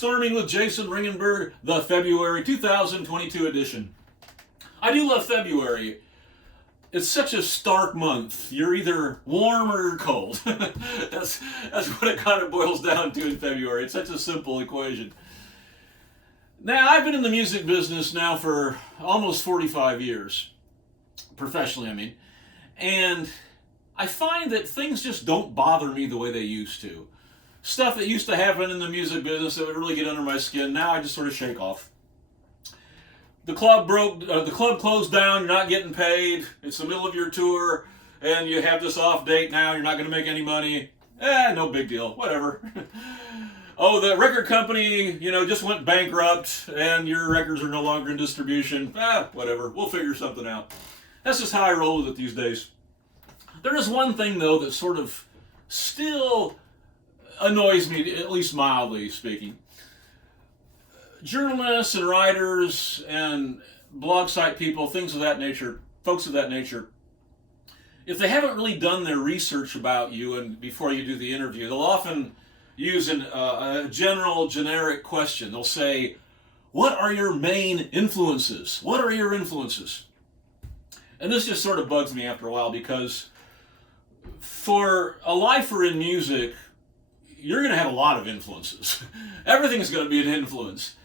Barnstorming with Jason Ringenberg, the February 2022 edition. I do love February. It's such a stark month. You're either warm or cold. That's what it kind of boils down to in February. It's such a simple equation. Now, I've been in the music business now for almost 45 years. Professionally, I mean. And I find that things just don't bother me the way they used to. Stuff that used to happen in the music business that would really get under my skin, now I just sort of shake off. The club closed down, you're not getting paid, it's the middle of your tour, and you have this off date now, you're not going to make any money. No big deal, whatever. Oh, the record company, just went bankrupt, and your records are no longer in distribution. Whatever, we'll figure something out. That's just how I roll with it these days. There is one thing, though, that sort of still annoys me, at least mildly speaking. Journalists and writers and blog site people, things of that nature, folks of that nature, if they haven't really done their research about you and before you do the interview, they'll often use a generic question. They'll say, what are your main influences? What are your influences? And this just sort of bugs me after a while, because for a lifer in music, you're going to have a lot of influences. Everything's going to be an influence.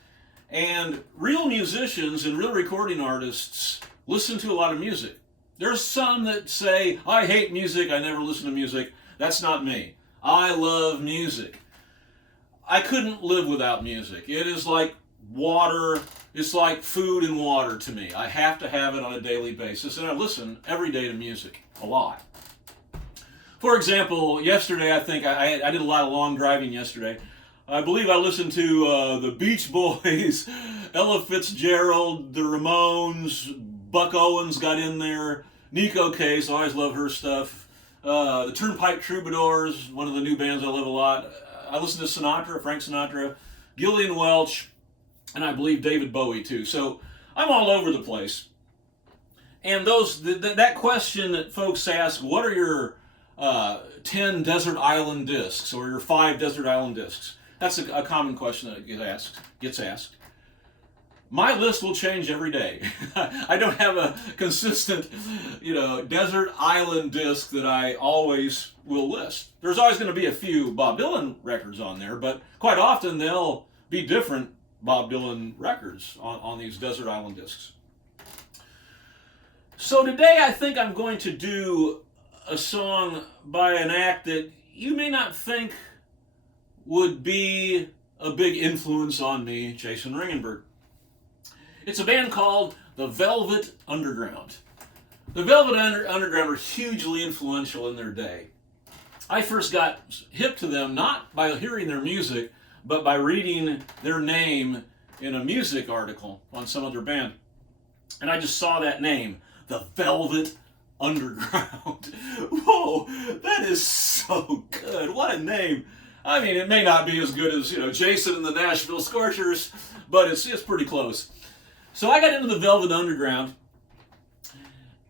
And real musicians and real recording artists listen to a lot of music. There's some that say, I hate music, I never listen to music. That's not me. I love music. I couldn't live without music. It is like water, it's like food and water to me. I have to have it on a daily basis, and I listen every day to music, a lot. For example, yesterday I think I did a lot of long driving yesterday. I believe I listened to the Beach Boys, Ella Fitzgerald, the Ramones, Buck Owens got in there, Nico Case, I always love her stuff, the Turnpike Troubadours, one of the new bands I love a lot. I listened to Sinatra, Frank Sinatra, Gillian Welch, and I believe David Bowie too. So I'm all over the place. And that question that folks ask, what are your 10 desert island discs or your 5 desert island discs? That's a common question that gets asked. My list will change every day. I don't have a consistent, desert island disc that I always will list. There's always going to be a few Bob Dylan records on there, but quite often they'll be different Bob Dylan records on these desert island discs. So today I think I'm going to do a song by an act that you may not think would be a big influence on me, Jason Ringenberg. It's a band called the Velvet Underground. The Velvet Underground were hugely influential in their day. I first got hip to them not by hearing their music, but by reading their name in a music article on some other band. And I just saw that name, the Velvet Underground. Whoa, that is so good. What a name. I mean, it may not be as good as, Jason and the Nashville Scorchers, but it's pretty close. So I got into the Velvet Underground,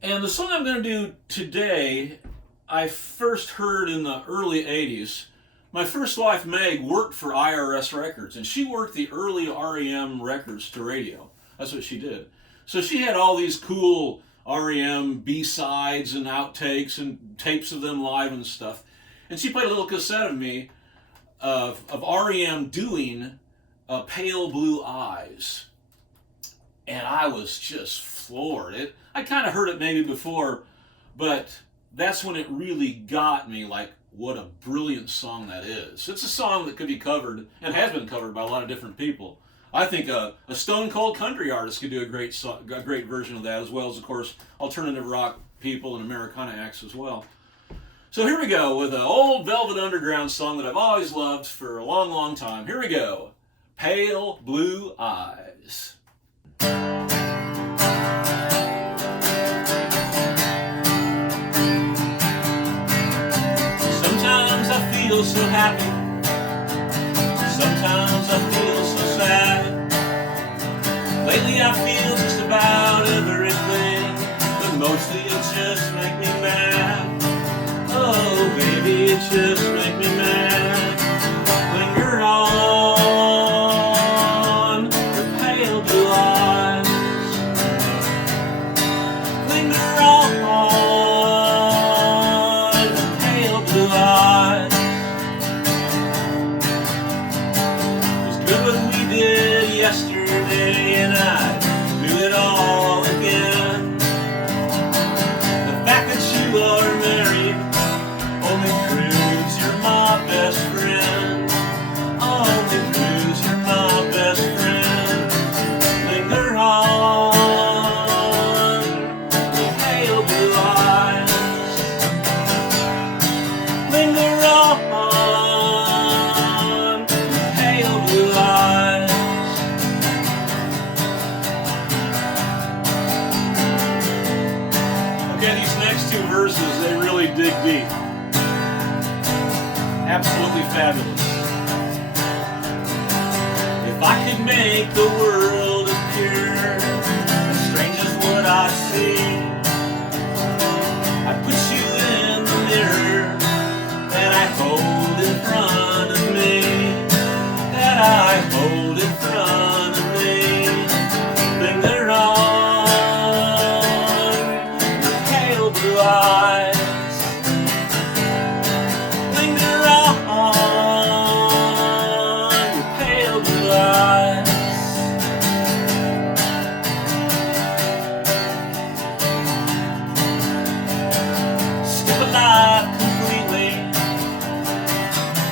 and the song I'm going to do today, I first heard in the early 80s. My first wife, Meg, worked for IRS Records, and she worked the early REM records to radio. That's what she did. So she had all these cool REM B-sides and outtakes and tapes of them live and stuff. And she played a little cassette of me of REM doing Pale Blue Eyes. And I was just floored. I kind of heard it maybe before, but that's when it really got me, like, what a brilliant song that is. It's a song that could be covered, and has been covered by a lot of different people. I think a stone cold country artist could do a great version of that, as well as, of course, alternative rock people and Americana acts as well. So here we go with an old Velvet Underground song that I've always loved for a long, long time. Here we go. Pale Blue Eyes. Sometimes I feel so happy, sometimes I feel so sad. Lately I feel just about everything, but mostly it just makes me mad. Oh baby, it just makes me mad when you're all day and I'd do it all again. The fact that you are married only proves you're my best friend. Only proves you're my best friend. Linger on with pale blue eyes. Linger on with pale blue eyes. Okay, these next two verses, they really dig deep. Absolutely fabulous. If I could make the world appear as strange as what I see, I'd put you in the mirror that I hold in front of me, that I hold in front of me. Linger on with pale blue eyes. Linger on with pale blue eyes. Skip a life completely,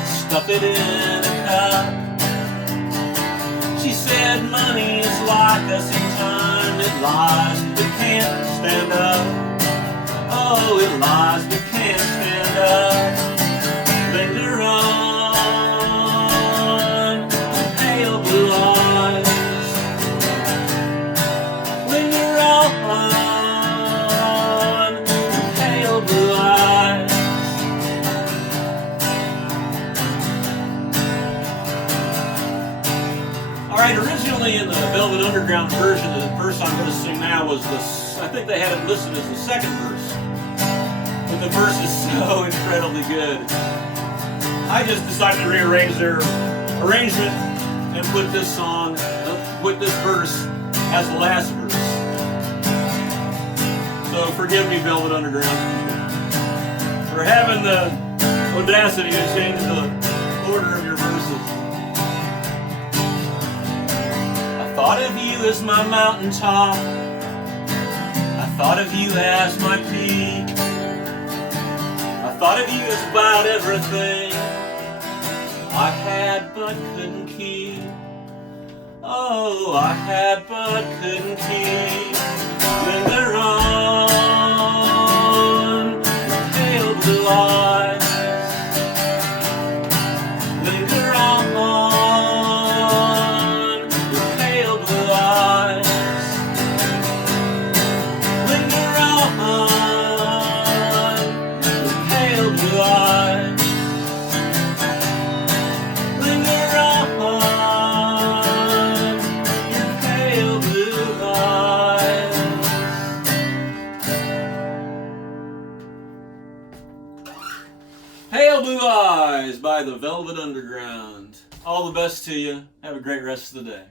stuff it in a cup. She said money is like us in time. It lies but can't stand up. Oh, it lies but can't stand up. Linger on with pale blue eyes. Linger on with pale blue eyes. Alright, originally in the Velvet Underground version, the verse I'm going to sing now was I think they had it listed as the second verse. But the verse is so incredibly good. I just decided to rearrange their arrangement and put this song, put this verse as the last verse. So forgive me, Velvet Underground, for having the audacity to change the order of your verses. I thought of you as my mountaintop. I thought of you as my peak. I thought of you as about everything I had but couldn't keep. Oh, I had but couldn't keep. Linger on with pale blue eyes. Linger on with pale blue eyes. Linger on with pale blue eyes. Linger on your pale blue eyes. Pale Blue Eyes by the Velvet Underground. All the best to you. Have a great rest of the day.